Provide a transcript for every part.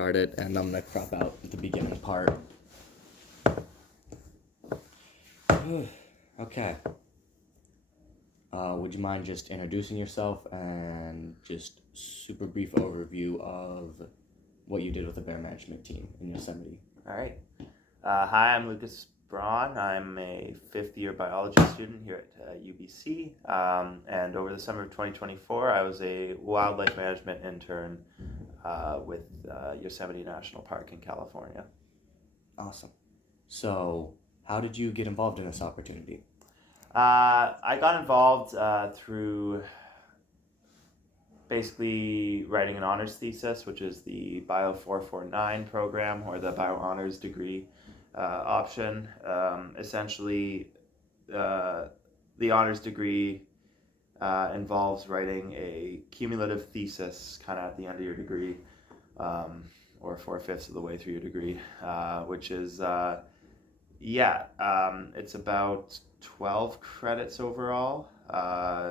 Start it, and I'm gonna crop out the beginning part. Okay. Would you mind just introducing yourself and just super brief overview of what you did with the bear management team in Yosemite? All right. Hi, I'm Lucas Braun. I'm a fifth-year biology student here at UBC. And over the summer of 2024, I was a wildlife management intern with Yosemite National Park in California. Awesome. So, how did you get involved in this opportunity? I got involved through basically writing an honors thesis, which is the Bio 449 program or the Bio Honors degree option. Essentially, the honors degree involves writing a cumulative thesis kind of at the end of your degree, or 4/5 of the way through your degree, which is, it's about 12 credits overall,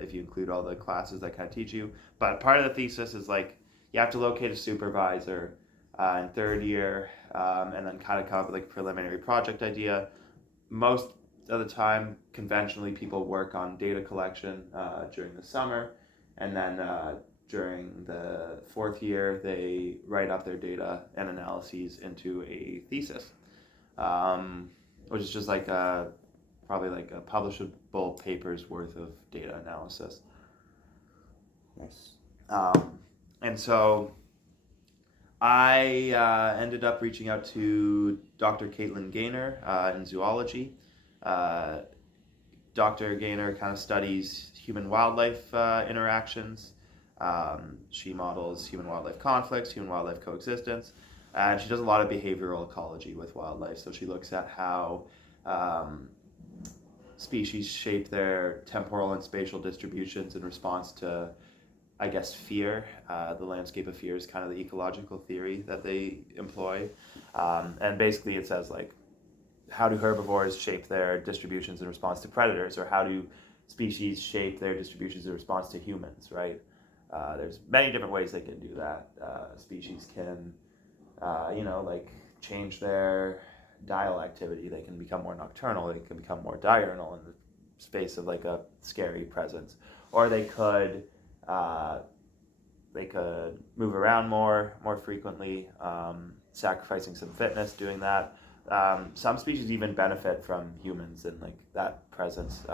if you include all the classes that kind of teach you. But part of the thesis is like you have to locate a supervisor in third year, and then kind of come up with like a preliminary project idea. Most of the time, conventionally, people work on data collection during the summer, and then during the fourth year, they write up their data and analyses into a thesis, which is just like probably like a publishable paper's worth of data analysis. Nice. And so I ended up reaching out to Dr. Caitlin Gaynor in zoology. Dr. Gaynor kind of studies human-wildlife interactions. She models human-wildlife conflicts, human-wildlife coexistence, and she does a lot of behavioral ecology with wildlife. So she looks at how species shape their temporal and spatial distributions in response to, I guess, fear. The landscape of fear is kind of the ecological theory that they employ. And basically it says like, how do herbivores shape their distributions in response to predators, or how do species shape their distributions in response to humans, right? There's many different ways they can do that. Species can, like change their dial activity. They can become more nocturnal. They can become more diurnal in the space of like a scary presence, or they could move around more frequently, sacrificing some fitness doing that. Some species even benefit from humans in like that presence.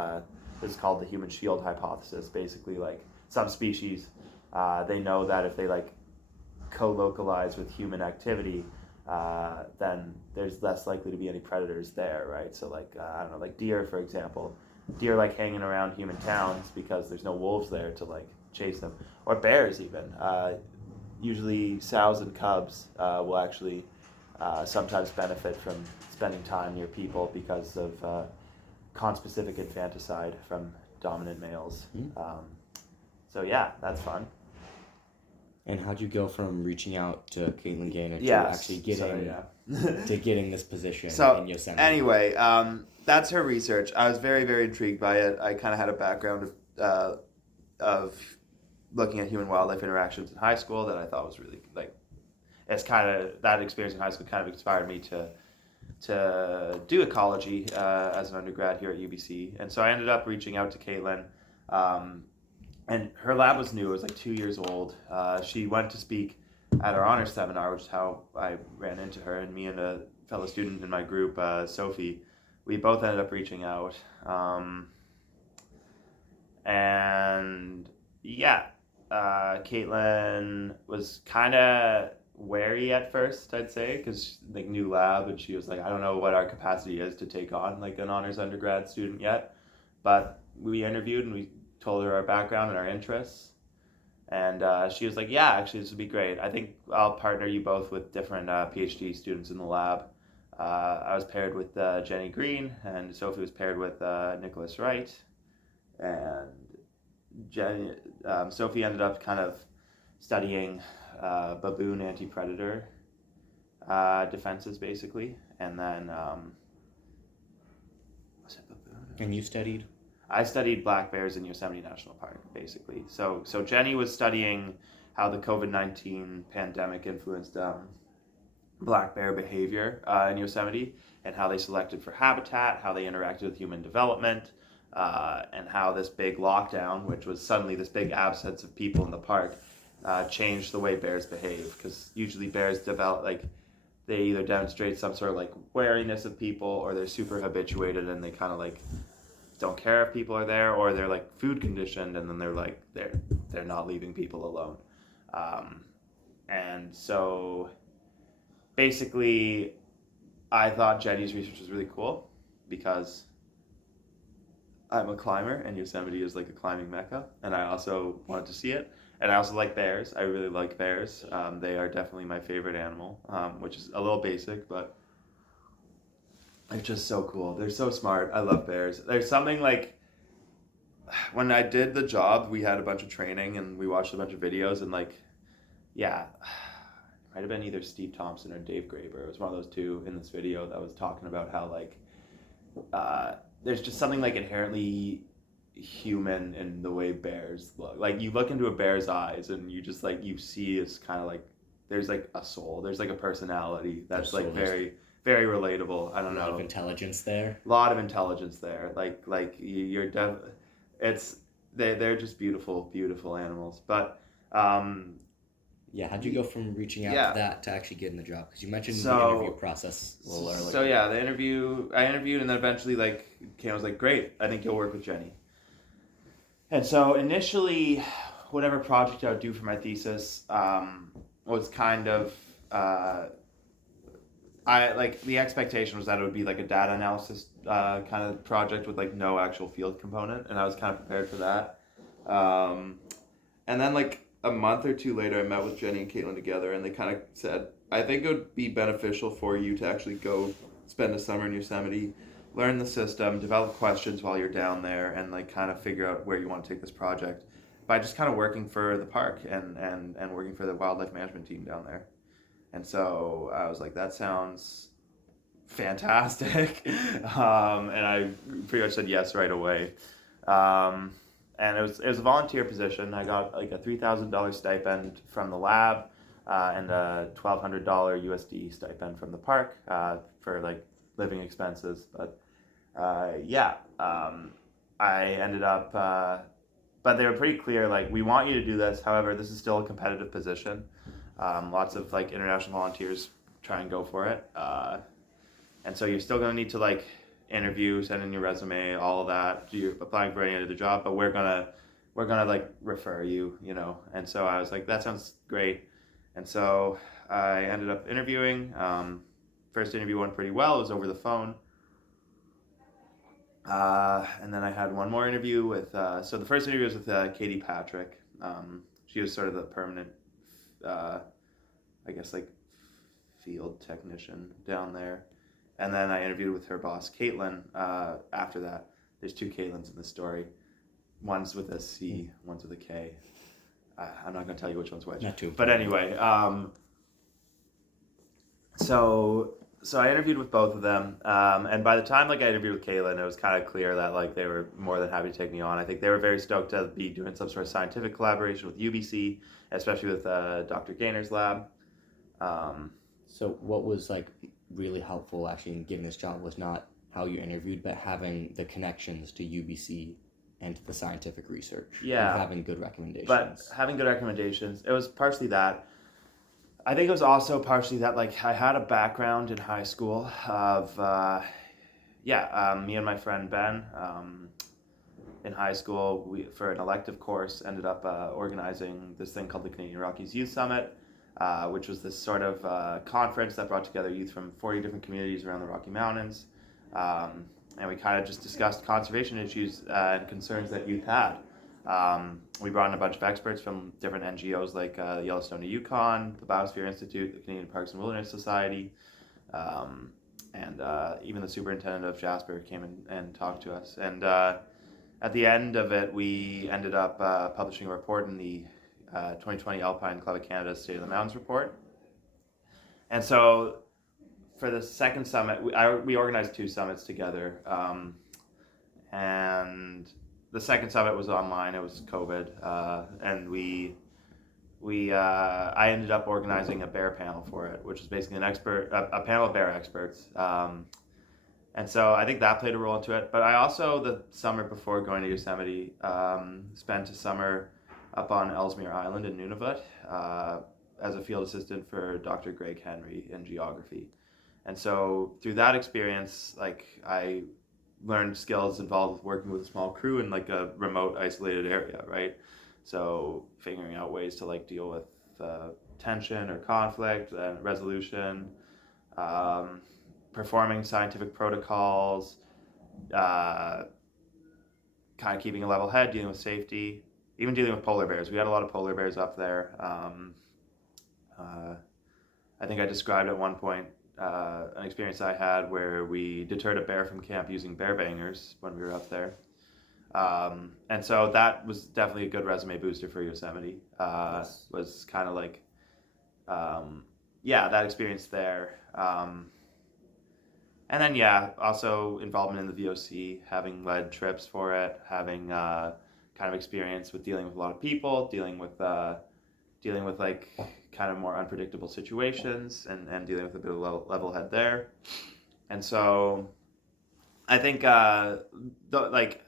This is called the human shield hypothesis. Basically, like some species, they know that if they like co-localize with human activity, then there's less likely to be any predators there, right? So like, I don't know, like deer, for example. Deer like hanging around human towns because there's no wolves there to like chase them. Or bears even. Usually sows and cubs will actually sometimes benefit from spending time near people because of conspecific infanticide from dominant males. So yeah, that's fun. And how'd you go from reaching out to Caitlin Gaynor to Yes, actually getting sorry, to getting this position So in Yosemite? anyway, that's her research. I was very, very intrigued by it. I kind of had a background of looking at human wildlife interactions in high school that I thought was really like, it's kind of that experience in high school kind of inspired me to do ecology as an undergrad here at UBC. And so I ended up reaching out to Caitlin, and her lab was new. It was like 2 years old. She went to speak at our honors seminar, which is how I ran into her. And me and a fellow student in my group, Sophie, we both ended up reaching out. And yeah, Caitlin was kind of wary at first, I'd say, because like new lab, and she was like, I don't know what our capacity is to take on like an honors undergrad student yet. But we interviewed and we told her our background and our interests, and she was like, yeah, actually this would be great. I think I'll partner you both with different PhD students in the lab. I was paired with Jenny Green, and Sophie was paired with Nicholas Wright, and Sophie ended up kind of studying baboon anti-predator defenses, basically, and then was it baboon? And you studied? I studied black bears in Yosemite National Park, basically. So Jenny was studying how the COVID-19 pandemic influenced black bear behavior in Yosemite, and how they selected for habitat, how they interacted with human development, and how this big lockdown, which was suddenly this big absence of people in the park, changed the way bears behave. Because usually bears develop they either demonstrate some sort of like wariness of people, or they're super habituated and they kind of like don't care if people are there, or they're like food conditioned and then they're not leaving people alone. And so basically I thought Jenny's research was really cool because I'm a climber and Yosemite is like a climbing mecca, and I also wanted to see it. And I also like bears. I really like bears. They are definitely my favorite animal, which is a little basic, but they're just so cool. They're so smart. I love bears. There's something like when I did the job, we had a bunch of training and we watched a bunch of videos, and like, yeah, it might have been either Steve Thompson or Dave Graber. It was one of those two in this video that was talking about how like there's just something like inherently human in the way bears look. Like you look into a bear's eyes and you just like you see it's kind of like there's like a soul. There's like a personality that's like very very relatable. I don't know. A lot of intelligence there. A lot of intelligence there. You're it's they're just beautiful animals. But yeah, how'd you go from reaching out to that to actually getting the job? Because you mentioned the interview process a little earlier. So yeah, I interviewed, and then eventually like Cam was like, great, I think you'll work with Jenny. And so initially, whatever project I would do for my thesis was kind of the expectation was that it would be like a data analysis kind of project with like no actual field component, and I was kind of prepared for that. And then like a month or two later, I met with Jenny and Caitlin together, and they kind of said, I think it would be beneficial for you to actually go spend a summer in Yosemite, learn the system, develop questions while you're down there, and like kind of figure out where you want to take this project by just kind of working for the park and working for the wildlife management team down there. And so I was like, that sounds fantastic. And I pretty much said yes right away. And it was a volunteer position. I got like a $3,000 stipend from the lab and a $1,200 USD stipend from the park for like living expenses. But I ended up, but they were pretty clear, like, we want you to do this. However, this is still a competitive position. Lots of like international volunteers try and go for it. And so you're still going to need to like interview, send in your resume, all of that. You're applying for any other job, but we're gonna like refer you, you know. And so I was like, that sounds great. And so I ended up interviewing. First interview went pretty well. It was over the phone. And then I had one more interview with. So the first interview was with Katie Patrick. She was sort of the permanent, I guess like field technician down there. And then I interviewed with her boss, Caitlin, after that. There's two Caitlins in the story. One's with a C, one's with a K. I'm not going to tell you which one's which. Not too. But anyway, so I interviewed with both of them. And by the time like I interviewed with Caitlin, it was kind of clear that like they were more than happy to take me on. I think they were very stoked to be doing some sort of scientific collaboration with UBC, especially with Dr. Gaynor's lab. So what was like really helpful actually in getting this job was not how you interviewed, but having the connections to UBC and to the scientific research. Yeah. And having good recommendations. But having good recommendations, it was partially that. I think it was also partially that like I had a background in high school of, me and my friend Ben, in high school, we for an elective course ended up organizing this thing called the Canadian Rockies Youth Summit, which was this sort of conference that brought together youth from 40 different communities around the Rocky Mountains. And we kind of just discussed conservation issues and concerns that youth had. We brought in a bunch of experts from different NGOs like the Yellowstone to Yukon, the Biosphere Institute, the Canadian Parks and Wilderness Society, and even the superintendent of Jasper came in and talked to us. And at the end of it, we ended up publishing a report in the 2020 Alpine Club of Canada State of the Mountains report. And so for the second summit, we organized two summits together. And the second summit was online. It was COVID. And we I ended up organizing a bear panel for it, which is basically a panel of bear experts. And so I think that played a role into it. But I also, the summer before going to Yosemite, spent a summer up on Ellesmere Island in Nunavut as a field assistant for Dr. Greg Henry in geography. And so through that experience, like I learned skills involved with working with a small crew in like a remote, isolated area, right? So figuring out ways to like deal with tension or conflict and resolution, um, performing scientific protocols, uh, kind of keeping a level head, dealing with safety, even dealing with polar bears. We had a lot of polar bears up there. Uh, I think I described at one point an experience I had where we deterred a bear from camp using bear bangers when we were up there. And so that was definitely a good resume booster for Yosemite. Yes. Was kind of like, yeah, that experience there. And then, yeah, also involvement in the VOC, having led trips for it, having kind of experience with dealing with a lot of people, dealing with like kind of more unpredictable situations, and dealing with a bit of level head there. And so I think like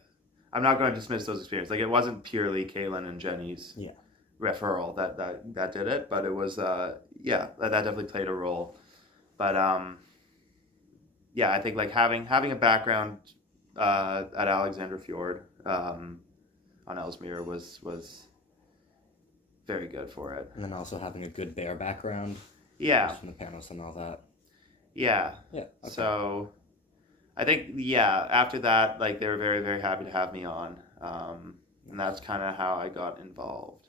I'm not going to dismiss those experiences. Like it wasn't purely Kaylin and Jenny's Yeah. referral that did it, but it was yeah, that definitely played a role. But yeah, I think like having a background at Alexander Fjord on Ellesmere was very good for it. And then also having a good bear background. Yeah, Just from the panels and all that. yeah. Yeah. Okay. So I think yeah, after that, like they were very very happy to have me on, and that's kind of how I got involved.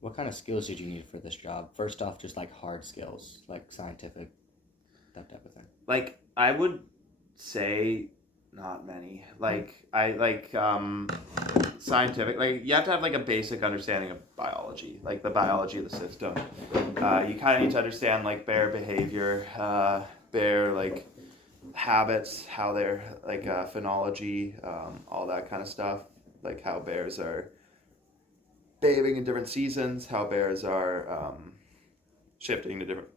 What kind of skills did you need for this job? First off, just like hard skills, like scientific, that type of thing. Like I would say not many. Like I like scientific. Like you have to have like a basic understanding of biology, like the biology of the system. You kind of need to understand like bear behavior, bear like habits, how they're like phenology, all that kind of stuff. Like how bears are behaving in different seasons, how bears are shifting to different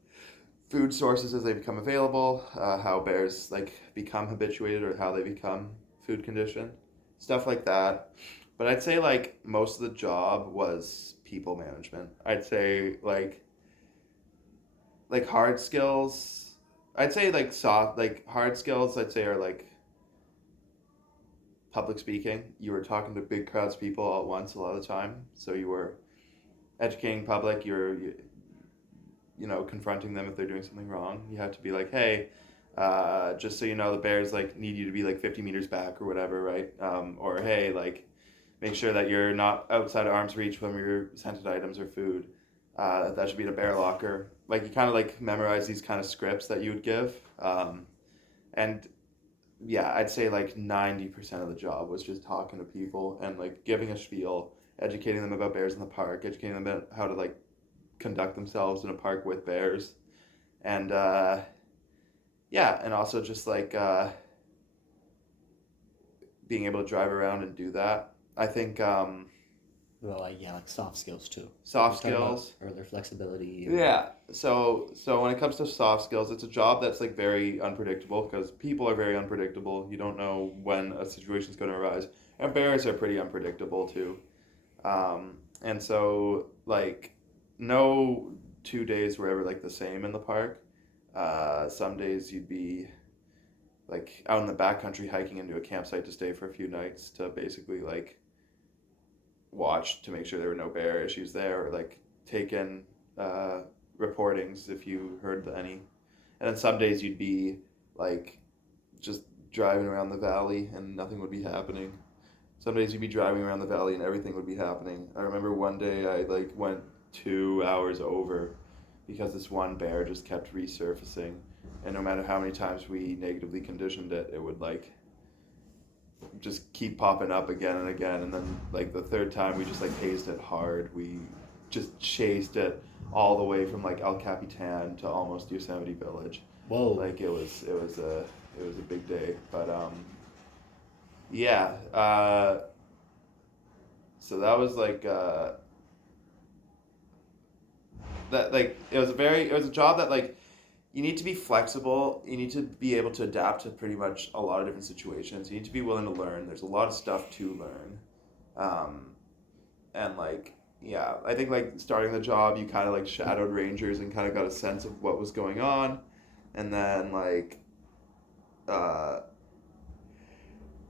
food sources as they become available, how bears like become habituated or how they become food conditioned, stuff like that. But I'd say like most of the job was people management. I'd say like hard skills. I'd say like hard skills. I'd say are like public speaking. You were talking to big crowds of people all at once a lot of the time, so you were educating public. You know, confronting them if they're doing something wrong. You have to be like, hey, just so you know, the bears like need you to be like 50 meters back or whatever, right? Or hey, like make sure that you're not outside of arm's reach when you're scented items or food. That should be in a bear locker. Like you kind of like memorize these kind of scripts that you would give, and yeah, I'd say like 90% of the job was just talking to people and like giving a spiel, educating them about bears in the park, educating them about how to like conduct themselves in a park with bears, and yeah, and also just like being able to drive around and do that. I think Well, like yeah, like soft skills too. soft We were talking about skills. earlier flexibility. Yeah. So when it comes to soft skills, it's a job that's like very unpredictable because people are very unpredictable. You don't know when a situation is going to arise, and bears are pretty unpredictable too. And so like no 2 days were ever like the same in the park. Some days you'd be like out in the backcountry hiking into a campsite to stay for a few nights to basically like watch to make sure there were no bear issues there, or like take in reportings if you heard any. And then some days you'd be like just driving around the valley and nothing would be happening. Some days you'd be driving around the valley and everything would be happening. I remember one day I like went 2 hours over because this one bear just kept resurfacing, and no matter how many times we negatively conditioned it, it would like just keep popping up again and again. And then like the third time we just like hazed it hard. We just chased it all the way from like El Capitan to almost Yosemite Village. Whoa. Like it was a big day. But yeah. So that was like that like it was a job that like you need to be flexible. You need to be able to adapt to pretty much a lot of different situations. You need to be willing to learn. There's a lot of stuff to learn, and like yeah, I think like starting the job, you kind of like shadowed rangers and kind of got a sense of what was going on, and then like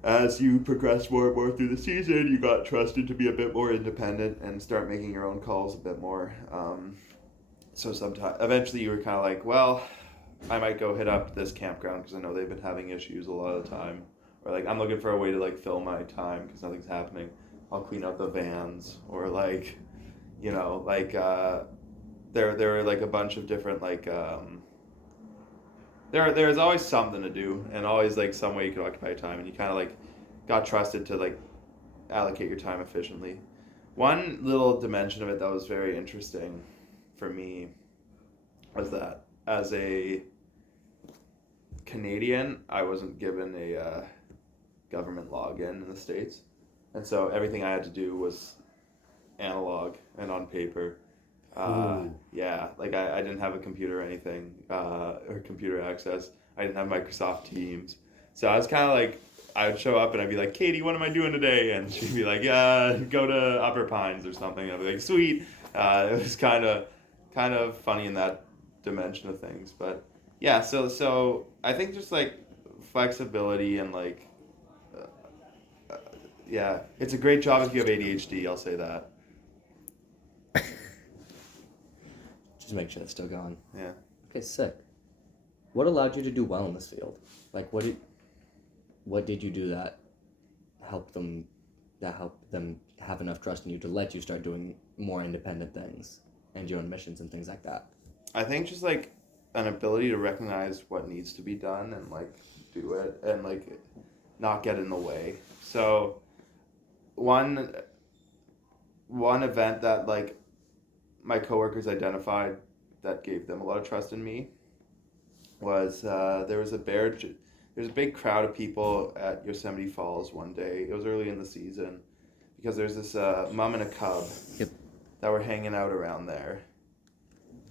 as you progressed more and more through the season, you got trusted to be a bit more independent and start making your own calls a bit more. So sometimes, eventually, you were kind of like, well, I might go hit up this campground because I know they've been having issues a lot of the time, or like I'm looking for a way to like fill my time because nothing's happening. I'll clean up the vans, or like, you know, like there were like a bunch of different like there's always something to do and always like some way you can occupy your time, and you kind of like got trusted to like allocate your time efficiently. One little dimension of it that was very interesting for me was that as a Canadian, I wasn't given a government login in the States, and so everything I had to do was analog and on paper. Yeah, like I didn't have a computer or anything, or computer access. I didn't have Microsoft Teams. So I was kind of like, I would show up and I'd be like, Katie, what am I doing today? And she'd be like, yeah, go to Upper Pines or something. And I'd be like, sweet. It was kind of funny in that dimension of things. But yeah, so I think just like flexibility and like, yeah, it's a great job if you have ADHD, I'll say that. Just make sure it's still going. Yeah. Okay, sick. What allowed you to do well in this field? Like, what did you do that helped them have enough trust in you to let you start doing more independent things and your own missions and things like that? I think just like an ability to recognize what needs to be done and like do it and like not get in the way. So one event that like my coworkers identified that gave them a lot of trust in me was there's a big crowd of people at Yosemite Falls one day. It was early in the season because there's this mom and a cub that were hanging out around there,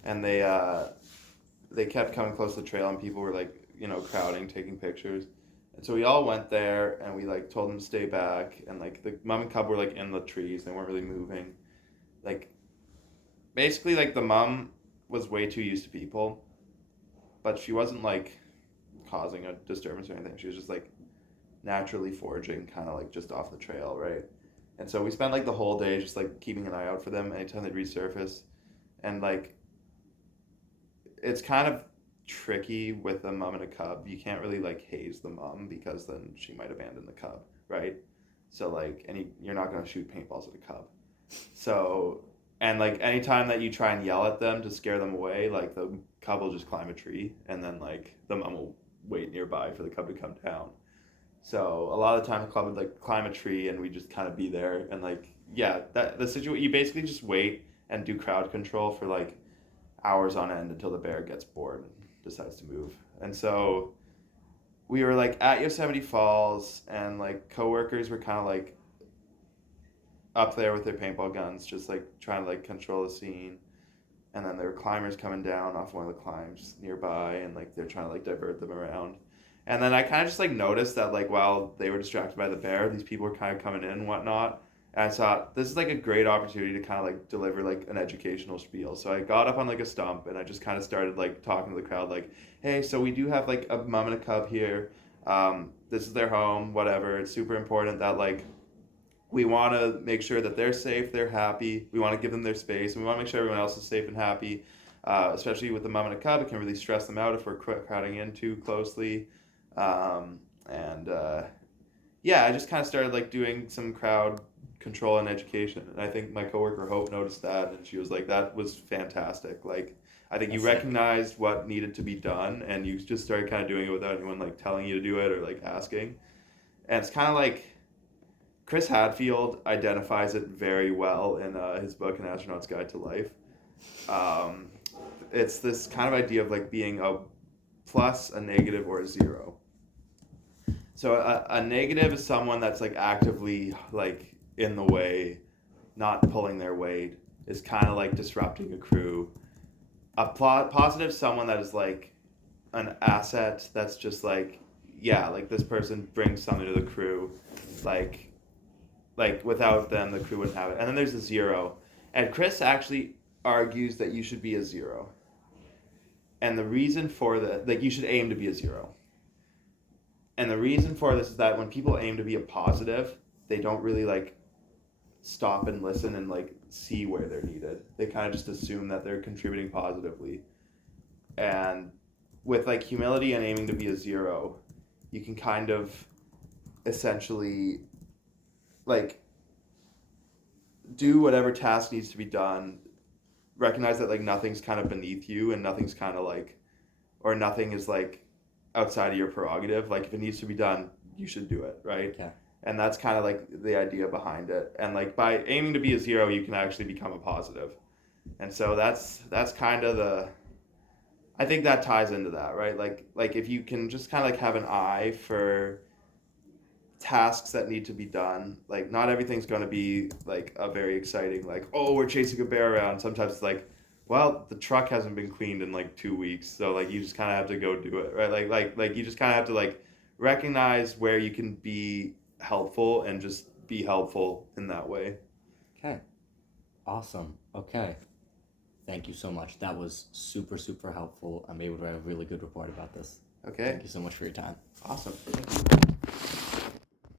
and they kept coming close to the trail, and people were like, you know, crowding, taking pictures. And so we all went there, and we like told them to stay back, and like the mom and cub were like in the trees, they weren't really moving. Like basically like the mom was way too used to people, but she wasn't like causing a disturbance or anything. She was just like naturally foraging, kind of like just off the trail, right? And so we spent like the whole day just like keeping an eye out for them anytime they'd resurface. And like it's kind of tricky with a mom and a cub. You can't really like haze the mom because then she might abandon the cub, right? So like, and you're not going to shoot paintballs at a cub. So, and like anytime that you try and yell at them to scare them away, like the cub will just climb a tree, and then like the mom will wait nearby for the cub to come down. So a lot of the time the cub would like climb a tree and we just kind of be there, and like yeah, that the situation, you basically just wait and do crowd control for like hours on end until the bear gets bored and decides to move. And so we were like at Yosemite Falls, and like coworkers were kind of like up there with their paintball guns, just like trying to like control the scene. And then there were climbers coming down off one of the climbs nearby, and like they're trying to like divert them around. And then I kind of just like noticed that like while they were distracted by the bear, these people were kind of coming in and whatnot. And I thought this is like a great opportunity to kind of like deliver like an educational spiel. So I got up on like a stump and I just kind of started like talking to the crowd like, hey, so we do have like a mom and a cub here. This is their home, whatever. It's super important that like we want to make sure that they're safe, they're happy. We want to give them their space, and we want to make sure everyone else is safe and happy. Especially with the mom and a cub, it can really stress them out if we're crowding in too closely. Yeah, I just kind of started like doing some crowd control and education, and I think my coworker Hope noticed that, and she was like, "That was fantastic." Like, I think you recognized what needed to be done, and you just started kind of doing it without anyone like telling you to do it or like asking. And it's kind of like Chris Hadfield identifies it very well in his book, An Astronaut's Guide to Life. It's this kind of idea of like being a plus, a negative, or a zero. So a negative is someone that's like actively like in the way, not pulling their weight, is kind of like disrupting a crew, positive someone that is like an asset that's just like, yeah, like this person brings something to the crew, like without them the crew wouldn't have it. And then there's a zero, and Chris actually argues that you should be a zero, and the reason for that, like, you should aim to be a zero, and the reason for this is that when people aim to be a positive, they don't really like stop and listen and like see where they're needed. They kind of just assume that they're contributing positively. And with like humility and aiming to be a zero, you can kind of essentially like do whatever task needs to be done, recognize that like nothing's kind of beneath you and nothing's kind of like, or nothing is like outside of your prerogative. Like if it needs to be done, you should do it, right? Okay. And that's kind of like the idea behind it. And like by aiming to be a zero, you can actually become a positive. And so that's kind of the, I think that ties into that, right? Like if you can just kind of like have an eye for tasks that need to be done, like not everything's going to be like a very exciting, like, oh, we're chasing a bear around. Sometimes it's like, well, the truck hasn't been cleaned in like 2 weeks, so like you just kind of have to go do it, right? Like you just kind of have to like recognize where you can be helpful and just be helpful in that way. Okay. Awesome. Okay. Thank you so much. That was super, super helpful. I'm able to write a really good report about this. Okay. Thank you so much for your time. Awesome. Thank you.